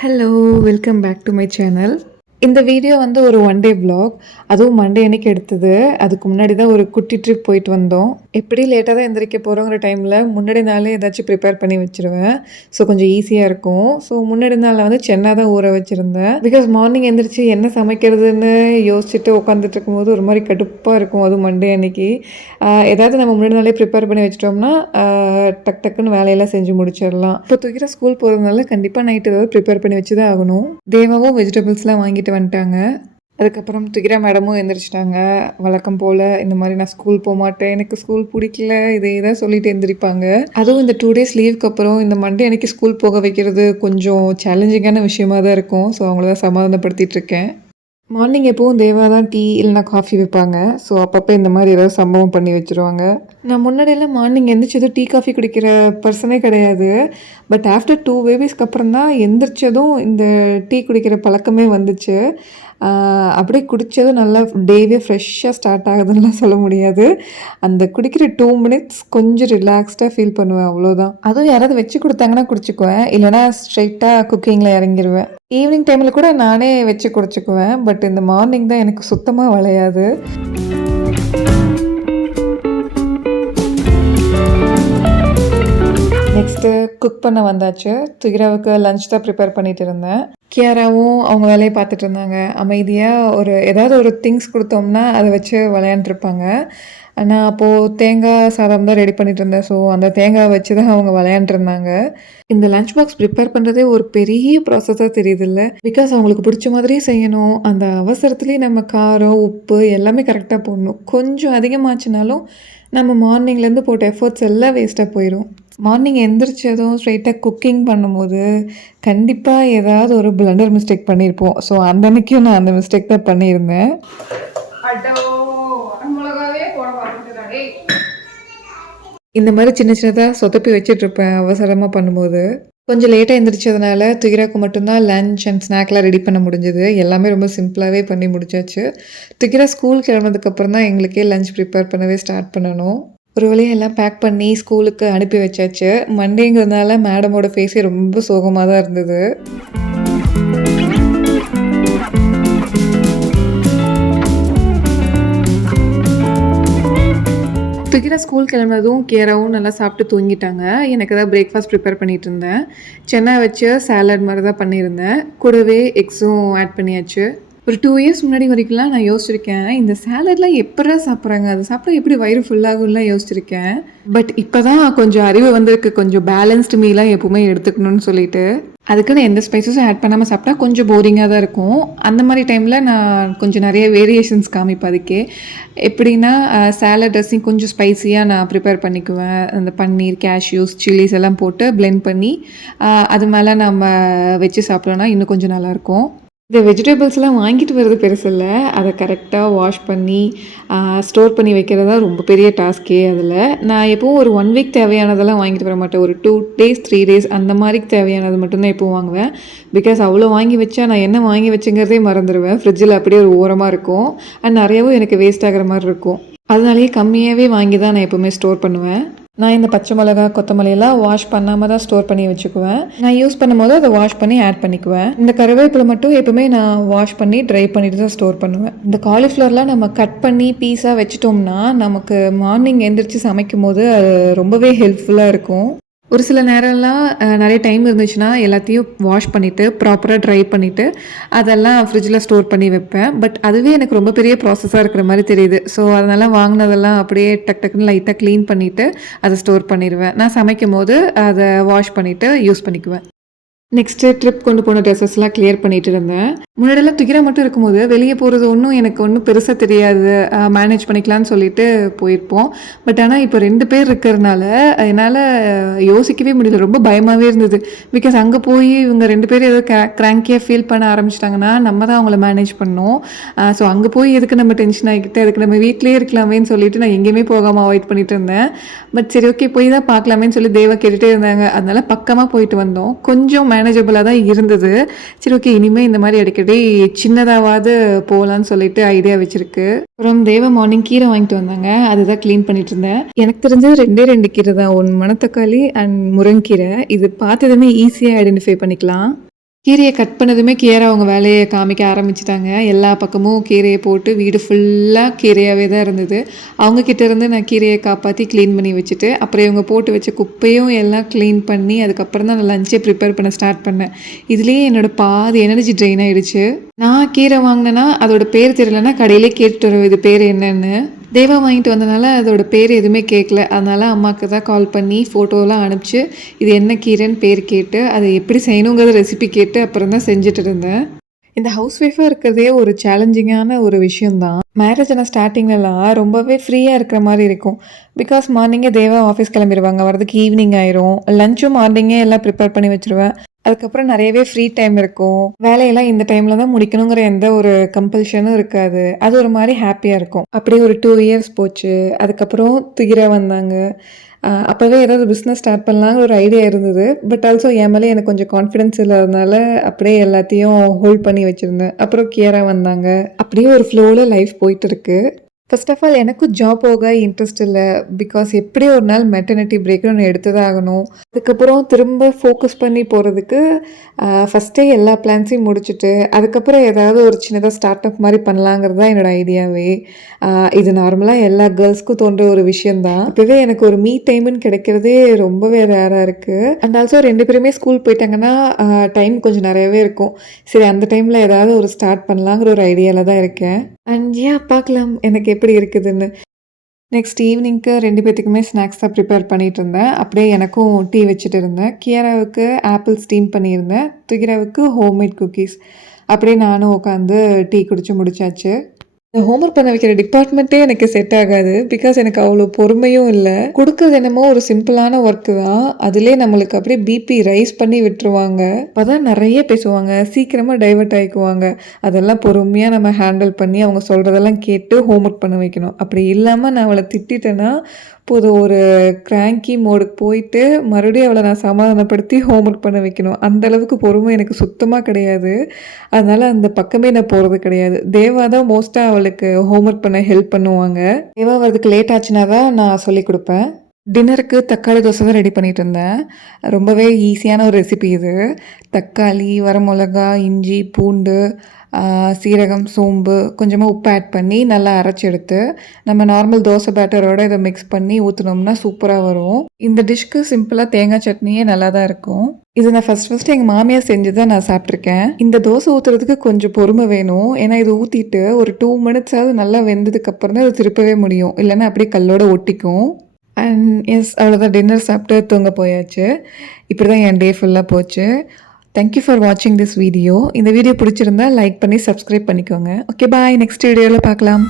Hello! Welcome back to my channel. இந்த video வந்து ஒரு ஒன் டே விளாக். அதுவும் மண்டே அன்னைக்கு எடுத்தது. அதுக்கு முன்னாடி தான் ஒரு குட்டி ட்ரிப் போயிட்டு வந்தோம். எப்படி லேட்டாக தான் எந்திரிக்க போகிறோங்கிற டைமில் முன்னாடி நாளே ஏதாச்சும் ப்ரிப்பேர் பண்ணி வச்சுருவேன். ஸோ கொஞ்சம் ஈஸியாக இருக்கும். ஸோ முன்னாடி நாளில் வந்து சென்னா தான் ஊற வச்சுருந்தேன். பிகாஸ் மார்னிங் எந்திரிச்சு என்ன சமைக்கிறதுன்னு யோசிச்சுட்டு உட்காந்துட்டு இருக்கும்போது ஒரு மாதிரி கடுப்பாக இருக்கும். அதுவும் மண்டே அன்னைக்கு. ஏதாவது நம்ம முன்னாடி நாளே ப்ரிப்பேர் பண்ணி வச்சிட்டோம்னா டக் டக்குன்னு வேலையெல்லாம் செஞ்சு முடிச்சிடலாம். இப்போ தூக்கிற ஸ்கூல் போகிறதுனால கண்டிப்பாக நைட் ஏதாவது ப்ரிப்பேர் பண்ணி வச்சு தான் ஆகணும். தேவாவும் வெஜிடபிள்ஸ்லாம் வாங்கிட்டு வந்துட்டாங்க. அதுக்கப்புறம் துகிரா மேடமும் எந்திரிச்சிட்டாங்க. வழக்கம் போல் இந்த மாதிரி நான் ஸ்கூல் போக மாட்டேன், எனக்கு ஸ்கூல் பிடிக்கல, இதே தான் சொல்லிட்டு எந்திரிப்பாங்க. அதுவும் இந்த 2 days லீவுக்கு அப்புறம் இந்த மண்டே அன்னைக்கு ஸ்கூல் போக வைக்கிறது கொஞ்சம் சேலஞ்சிங்கான விஷயமா தான் இருக்கும். ஸோ அவங்கள தான் சமாதானப்படுத்திட்டு இருக்கேன். மார்னிங் எப்போவும் தேவா தான் டீ இல்லைனா காஃபி வைப்பாங்க. ஸோ அப்பப்போ இந்த மாதிரி ஏதாவது சம்பவம் பண்ணி வச்சுருவாங்க. நான் முன்னாடியெல்லாம் மார்னிங் எந்திரிச்சதும் டீ காஃபி குடிக்கிற பர்சனே கிடையாது. பட் ஆஃப்டர் 2 பேபிஸ்க்கு அப்புறம் தான் எந்திரிச்சதும் இந்த டீ குடிக்கிற பழக்கமே வந்துச்சு. அப்படியே குடித்ததும் நல்லா டேவே ஃப்ரெஷ்ஷாக ஸ்டார்ட் ஆகுதுன்னுலாம் சொல்ல முடியாது. அந்த குடிக்கிற 2 minutes கொஞ்சம் ரிலாக்ஸ்டாக ஃபீல் பண்ணுவேன், அவ்வளோதான். அதுவும் யாராவது வச்சு கொடுத்தாங்கன்னா குடிச்சிக்குவேன், இல்லைனா ஸ்ட்ரைட்டாக குக்கிங்கில் இறங்கிடுவேன். ஈவினிங் டைமில் கூட நானே வச்சு குடிச்சிக்குவேன். பட் இந்த மார்னிங் தான் எனக்கு சுத்தமாக வளையாது. நெக்ஸ்ட்டு குக் பண்ண வந்தாச்சு. துகிராவுக்கு லஞ்ச் தான் ப்ரிப்பேர் பண்ணிட்டு இருந்தேன். கியாராவும் அவங்க வேலையை பார்த்துட்டு இருந்தாங்க. அமைதியாக ஏதாவது ஒரு திங்ஸ் கொடுத்தோம்னா அதை வச்சு விளையாண்டுருப்பாங்க. நான் அப்போது தேங்காய் சாதம் தான் ரெடி பண்ணிட்டு இருந்தேன். ஸோ அந்த தேங்காய் வச்சு தான் அவங்க விளையாண்டுருந்தாங்க. இந்த லஞ்ச் பாக்ஸ் ப்ரிப்பேர் பண்ணுறதே ஒரு பெரிய ப்ராசஸாக தெரியுதில்ல. பிகாஸ் அவங்களுக்கு பிடிச்ச மாதிரியே செய்யணும். அந்த அவசரத்துலேயே நம்ம காரம், உப்பு எல்லாமே கரெக்டாக போடணும். கொஞ்சம் அதிகமாச்சுனாலும் நம்ம மார்னிங்லேருந்து போட்ட எஃபர்ட்ஸ் எல்லாம் வேஸ்ட்டாக போயிடும். மார்னிங் எந்திரிச்சதும் ஸ்ட்ரைட்டாக குக்கிங் பண்ணும்போது கண்டிப்பாக ஏதாவது ஒரு பிளண்டர் மிஸ்டேக் பண்ணியிருப்போம். ஸோ அந்த அன்னைக்கும் நான் அந்த மிஸ்டேக் தான் பண்ணியிருந்தேன். இந்த மாதிரி சின்ன சின்னதாக சொதப்பி வச்சிட்ருப்பேன் அவசரமாக பண்ணும்போது. கொஞ்சம் லேட்டாக எந்திரிச்சதுனால துகிராக்கு மட்டும்தான் லன்ச் அண்ட் ஸ்நாக்லாம் ரெடி பண்ண முடிஞ்சது. எல்லாமே ரொம்ப சிம்பிளாகவே பண்ணி முடிச்சாச்சு. துகிரா ஸ்கூல் கிளம்புனதுக்கப்புறம் தான் எங்களுக்கே லஞ்ச் ப்ரிப்பேர் பண்ணவே ஸ்டார்ட் பண்ணணும். ஒரு வழியாக எல்லாம் பேக் பண்ணி ஸ்கூலுக்கு அனுப்பி வச்சாச்சு. மண்டேங்கிறதுனால மேடமோட ஃபேஸே ரொம்ப சோகமாக தான் இருந்தது. துகிரா ஸ்கூல் கிளம்புனதும் கேராவும் நல்லா சாப்பிட்டு தூங்கிட்டாங்க. எனக்கு தான் பிரேக்ஃபாஸ்ட் ப்ரிப்பேர் பண்ணிகிட்டு இருந்தேன். சென்னா வச்சு சாலட் மாதிரி தான் பண்ணியிருந்தேன். கூடவே எக்ஸும் ஆட் பண்ணியாச்சு. ஒரு 2 years முன்னாடி வரைக்கும்லாம் நான் யோசிச்சிருக்கேன், இந்த சாலட்லாம் எப்படா சாப்பிட்றாங்க, அது சாப்பிட்டா எப்படி வயிறு ஃபுல்லாகும்லாம் யோசிச்சிருக்கேன். பட் இப்போ தான் கொஞ்சம் அறிவு வந்திருக்கு, கொஞ்சம் பேலன்ஸ்டு மீலாக எப்போவுமே எடுத்துக்கணும்னு சொல்லிட்டு. அதுக்குன்னு எந்த ஸ்பைசஸும் ஆட் பண்ணாமல் சாப்பிட்டா கொஞ்சம் போரிங்காக தான் இருக்கும். அந்த மாதிரி டைமில் நான் கொஞ்சம் நிறைய வேரியேஷன்ஸ் காமிப்பேன். அதுக்கே எப்படின்னா சாலட் ட்ரெஸ்ஸிங் கொஞ்சம் ஸ்பைஸியாக நான் ப்ரிப்பேர் பண்ணிக்குவேன். அந்த பன்னீர், கேஷ்யூஸ், சில்லிஸ் எல்லாம் போட்டு பிளெண்ட் பண்ணி அது மேலே நம்ம வச்சு சாப்பிட்டோன்னா இன்னும் கொஞ்சம் நல்லாயிருக்கும். இந்த வெஜிடபிள்ஸ்லாம் வாங்கிட்டு வர்றது பெருசு இல்லை, அதை கரெக்டாக வாஷ் பண்ணி ஸ்டோர் பண்ணி வைக்கிறது தான் ரொம்ப பெரிய டாஸ்க்கே. அதில் நான் எப்போவும் ஒரு 1 week தேவையானதெல்லாம் வாங்கிட்டு வர மாட்டேன். ஒரு 2 days 3 days அந்த மாதிரி தேவையானது மட்டும்தான் எப்போவும் வாங்குவேன். பிகாஸ் அவ்வளோ வாங்கி வச்சா நான் என்ன வாங்கி வச்சுங்கிறதே மறந்துடுவேன். ஃப்ரிட்ஜில் அப்படியே ஒரு ஓரமாக இருக்கும். அண்ட் நிறையாவும் எனக்கு வேஸ்ட் ஆகிற மாதிரி இருக்கும். அதனாலேயே கம்மியாகவே வாங்கி தான் நான் எப்போவுமே ஸ்டோர் பண்ணுவேன். நான் இந்த பச்சை மிளகா, கொத்தமல்லியெல்லாம் வாஷ் பண்ணாமல் தான் ஸ்டோர் பண்ணி வச்சுக்குவேன். நான் யூஸ் பண்ணும்போது அதை வாஷ் பண்ணி ஆட் பண்ணிக்குவேன். இந்த கருவேப்பிலை மட்டும் எப்பவுமே நான் வாஷ் பண்ணி ட்ரை பண்ணிட்டு தான் ஸ்டோர் பண்ணுவேன். இந்த காலிஃப்ளவர்லாம் நம்ம கட் பண்ணி பீஸாக வச்சிட்டோம்னா நமக்கு மார்னிங் எந்திரிச்சு சமைக்கும் போது அது ரொம்பவே ஹெல்ப்ஃபுல்லாக இருக்கும். ஒரு சில நேரம்லாம் நிறைய டைம் இருந்துச்சுன்னா எல்லாத்தையும் வாஷ் பண்ணிவிட்டு ப்ராப்பராக ட்ரை பண்ணிவிட்டு அதெல்லாம் ஃப்ரிட்ஜில் ஸ்டோர் பண்ணி வைப்பேன். பட் அதுவே எனக்கு ரொம்ப பெரிய ப்ராசஸாக இருக்கிற மாதிரி தெரியுது. ஸோ அதனால் வாங்கினதெல்லாம் அப்படியே டக் டக்குன்னு லைட்டாக க்ளீன் பண்ணிவிட்டு அதை ஸ்டோர் பண்ணிடுவேன். நான் சமைக்கும் போது அதை வாஷ் பண்ணிவிட்டு யூஸ் பண்ணிக்குவேன். நெக்ஸ்ட்டு ட்ரிப் கொண்டு போன ட்ரெஸ்ஸஸ்லாம் கிளியர் பண்ணிகிட்டு இருந்தேன். முன்னாடியெல்லாம் துகிரா மட்டும் இருக்கும்போது வெளியே போகிறது எனக்கு ஒன்றும் பெருசாக தெரியாது, மேனேஜ் பண்ணிக்கலான்னு சொல்லிட்டு போயிருப்போம். பட் ஆனால் இப்போ 2 பேர் இருக்கிறதுனால என்னால் யோசிக்கவே முடியல, ரொம்ப பயமாகவே இருந்தது. பிகாஸ் அங்கே போய் இவங்க 2 பேர் ஏதோ கிராங்கியாக ஃபீல் பண்ண ஆரம்பிச்சிட்டாங்கன்னா நம்ம தான் அவங்கள மேனேஜ் பண்ணோம். ஸோ அங்கே போய் எதுக்கு நம்ம டென்ஷன் ஆகிக்கிட்டு, அதுக்கு நம்ம வீட்டிலேயே இருக்கலாமேன்னு சொல்லிட்டு நான் எங்கேயுமே போகாமல் அவாய்ட் பண்ணிட்டு இருந்தேன். பட் சரி ஓகே போய் தான் பார்க்கலாமேன்னு சொல்லி தேவா கேட்டுகிட்டே இருந்தாங்க. அதனால பக்கமாக போயிட்டு வந்தோம். கொஞ்சம் மேனேஜபிளாக தான் இருந்தது. சரி ஓகே இனிமேல் இந்த மாதிரி அடிக்கடி சின்னதாவது போகலான்னு சொல்லிட்டு ஐடியா வச்சிருக்கு. அப்புறம் தேவா மார்னிங் கீரை வாங்கிட்டு வந்தாங்க, அதுதான் க்ளீன் பண்ணிட்டு இருந்தேன். எனக்கு தெரிஞ்சது 2 கீரை தான், ஒன்று மணத்தக்காளி அண்ட் முருங்கீரை. இது பார்த்ததுமே ஈஸியாக ஐடென்டிஃபை பண்ணிக்கலாம். கீரையை கட் பண்ணதுமே கியாரா அவங்க வேலையை காமிக்க ஆரம்பிச்சுட்டாங்க. எல்லா பக்கமும் கீரையை போட்டு வீடு ஃபுல்லாக கீரையாகவே தான் இருந்தது. அவங்கக்கிட்ட இருந்து நான் கீரையை காப்பாற்றி க்ளீன் பண்ணி வச்சுட்டு, அப்புறம் இவங்க போட்டு வச்ச குப்பையும் எல்லாம் க்ளீன் பண்ணி, அதுக்கப்புறம் தான் நான் லஞ்சே ப்ரிப்பேர் பண்ண ஸ்டார்ட் பண்ணேன். இதுலேயே என்னோடய பாதி எனர்ஜி ட்ரெயின் ஆகிடுச்சு. நான் கீரை வாங்கினேன்னா அதோட பேர் தெரியலன்னா கடையிலே கேட்டுட்டு வருவேன் இது பேர் என்னன்னு. தேவா வாங்கிட்டு வந்தனால அதோட பேர் எதுவுமே கேட்கல. அதனால் அம்மாவுக்கு தான் கால் பண்ணி ஃபோட்டோலாம் அனுப்பிச்சு இது என்ன கீரைன்னு பேர் கேட்டு அதை எப்படி செய்யணுங்கிற ரெசிபி கேட்டு அப்புறம் தான் செஞ்சுட்டு இருந்தேன். இந்த ஹவுஸ் ஒய்ஃபாக இருக்கிறதே ஒரு சேலஞ்சிங்கான ஒரு விஷயந்தான். மேரேஜ் ஆன ஸ்டார்டிங்லலாம் ரொம்பவே ஃப்ரீயாக இருக்கிற மாதிரி இருக்கும். பிகாஸ் மார்னிங்கே தேவா ஆஃபீஸ் கிளம்பிடுவாங்க, வரதுக்கு ஈவினிங் ஆயிரும். லஞ்சும் மார்னிங்கே எல்லாம் ப்ரிப்பேர் பண்ணி வச்சுருவேன். அதுக்கப்புறம் நிறையவே ஃப்ரீ டைம் இருக்கும். வேலையெல்லாம் இந்த டைமில் தான் முடிக்கணுங்கிற எந்த ஒரு கம்பல்ஷனும் இருக்காது. அது ஒரு மாதிரி ஹாப்பியாக இருக்கும். அப்படியே ஒரு 2 இயர்ஸ் போச்சு. அதுக்கப்புறம் துகிரா வந்தாங்க. அப்போவே ஏதாவது பிஸ்னஸ் ஸ்டார்ட் பண்ணலாங்கிற ஒரு ஐடியா இருந்தது. பட் ஆல்சோ என் மேலே எனக்கு கொஞ்சம் கான்ஃபிடென்ஸ் இல்லாதனால அப்படியே எல்லாத்தையும் ஹோல்ட் பண்ணி வச்சுருந்தேன். அப்புறம் கியாரா வந்தாங்க. அப்படியே ஒரு ஃப்ளோவில் லைஃப் போயிட்டு இருக்கு. ஃபர்ஸ்ட் ஆஃப் ஆல் எனக்கும் ஜாப் போக இன்ட்ரெஸ்ட் இல்லை. பிகாஸ் எப்படியும் ஒரு நாள் மெட்டர்னிட்டி பிரேக்கு ஒன்று எடுத்து தான் ஆகணும். அதுக்கப்புறம் திரும்ப ஃபோக்கஸ் பண்ணி போகிறதுக்கு ஃபஸ்ட்டே எல்லா பிளான்ஸையும் முடிச்சுட்டு அதுக்கப்புறம் ஏதாவது ஒரு சின்னதாக ஸ்டார்ட் அப் மாதிரி பண்ணலாங்கிறது தான் என்னோடய ஐடியாவே. இது நார்மலாக எல்லா கேர்ள்ஸ்க்கும் தோன்ற ஒரு விஷயந்தான். இப்போவே எனக்கு ஒரு மீ டைமுன்னு கிடைக்கிறதே ரொம்பவே ரேராக இருக்குது. அண்ட் ஆல்சோ 2 பேருமே ஸ்கூல் போயிட்டாங்கன்னா டைம் கொஞ்சம் நிறையவே இருக்கும். சரி அந்த டைமில் ஏதாவது ஒரு ஸ்டார்ட் பண்ணலாங்கிற ஒரு ஐடியாவில் தான் இருக்கேன். அண்ட் பார்க்கலாம் எனக்கு எப்படி இருக்குதுன்னு. நெக்ஸ்ட் ஈவினிங்க்கு 2 பேத்துக்குமே ஸ்நாக்ஸ் தான் ப்ரிப்பேர் பண்ணிகிட்டு இருந்தேன். அப்படியே எனக்கும் டீ வச்சுட்டு இருந்தேன். கியாராவுக்கு ஆப்பிள் ஸ்டீம் பண்ணியிருந்தேன். துகிராவுக்கு ஹோம்மேட் குக்கீஸ். அப்படியே நானும் உட்காந்து டீ குடிச்சு முடிச்சாச்சு. இந்த ஹோம்ஒர்க் பண்ண வைக்கிற டிபார்ட்மெண்ட்டே எனக்கு செட் ஆகாது. பிகாஸ் எனக்கு அவ்வளோ பொறுமையும் இல்லை. கொடுக்குறது என்னமோ ஒரு சிம்பிளான ஒர்க்கு தான். அதிலே நம்மளுக்கு அப்படியே பிபி ரைஸ் பண்ணி விட்டுருவாங்க. அப்போதான் நிறைய பேசுவாங்க, சீக்கிரமாக டைவர்ட் ஆகிக்குவாங்க. அதெல்லாம் பொறுமையாக நம்ம ஹேண்டில் பண்ணி அவங்க சொல்கிறதெல்லாம் கேட்டு ஹோம்ஒர்க் பண்ண வைக்கணும். அப்படி இல்லாமல் நான் அவளை திட்டேன்னா இப்போது ஒரு கிராங்கி மோடுக்கு போயிட்டு மறுபடியும் அவளை நான் சமாதானப்படுத்தி ஹோம்ஒர்க் பண்ண வைக்கணும். அந்தளவுக்கு பொறுமை எனக்கு சுத்தமாக கிடையாது. அதனால் அந்த பக்கமே நான் போகிறது கிடையாது. தேவா தான் மோஸ்ட்டாக அவளுக்கு ஹோம்ஒர்க் பண்ண ஹெல்ப் பண்ணுவாங்க. தேவா வரதுக்கு லேட் ஆச்சுன்னா தான் நான் சொல்லிக் கொடுப்பேன். டின்னருக்கு தக்காளி தோசை தான் ரெடி பண்ணிகிட்டு இருந்தேன். ரொம்பவே ஈஸியான ஒரு ரெசிபி இது. தக்காளி, வரமிளகா, இஞ்சி, பூண்டு, சீரகம், சோம்பு, கொஞ்சமாக உப்பு ஆட் பண்ணி நல்லா அரைச்சி எடுத்து நம்ம நார்மல் தோசை பேட்டரோட இதை மிக்ஸ் பண்ணி ஊற்றினோம்னா சூப்பராக வரும். இந்த டிஷ்க்கு சிம்பிளாக தேங்காய் சட்னியே நல்லா தான் இருக்கும். இது நான் ஃபஸ்ட்டு எங்கள் மாமியார் செஞ்சு தான் நான் சாப்பிட்ருக்கேன். இந்த தோசை ஊற்றுறதுக்கு கொஞ்சம் பொறுமை வேணும். ஏன்னா இது ஊற்றிட்டு ஒரு 2 மினிட்ஸாவது நல்லா வெந்ததுக்கப்புறம் தான் அது திருப்பவே முடியும். இல்லைன்னா அப்படியே கல்லோட ஒட்டிக்கும். அண்ட் அவ்வளோதான், டின்னர் சாப்பிட்டு தூங்க போயாச்சு. இப்படி தான் என் டே ஃபுல்லாக போச்சு. தேங்க்யூ ஃபார் வாட்சிங் திஸ் வீடியோ. இந்த வீடியோ பிடிச்சிருந்தா லைக் பண்ணி சப்ஸ்கிரைப் பண்ணிக்கோங்க. ஓகே பாய், நெக்ஸ்ட் வீடியோவில் பார்க்கலாம்.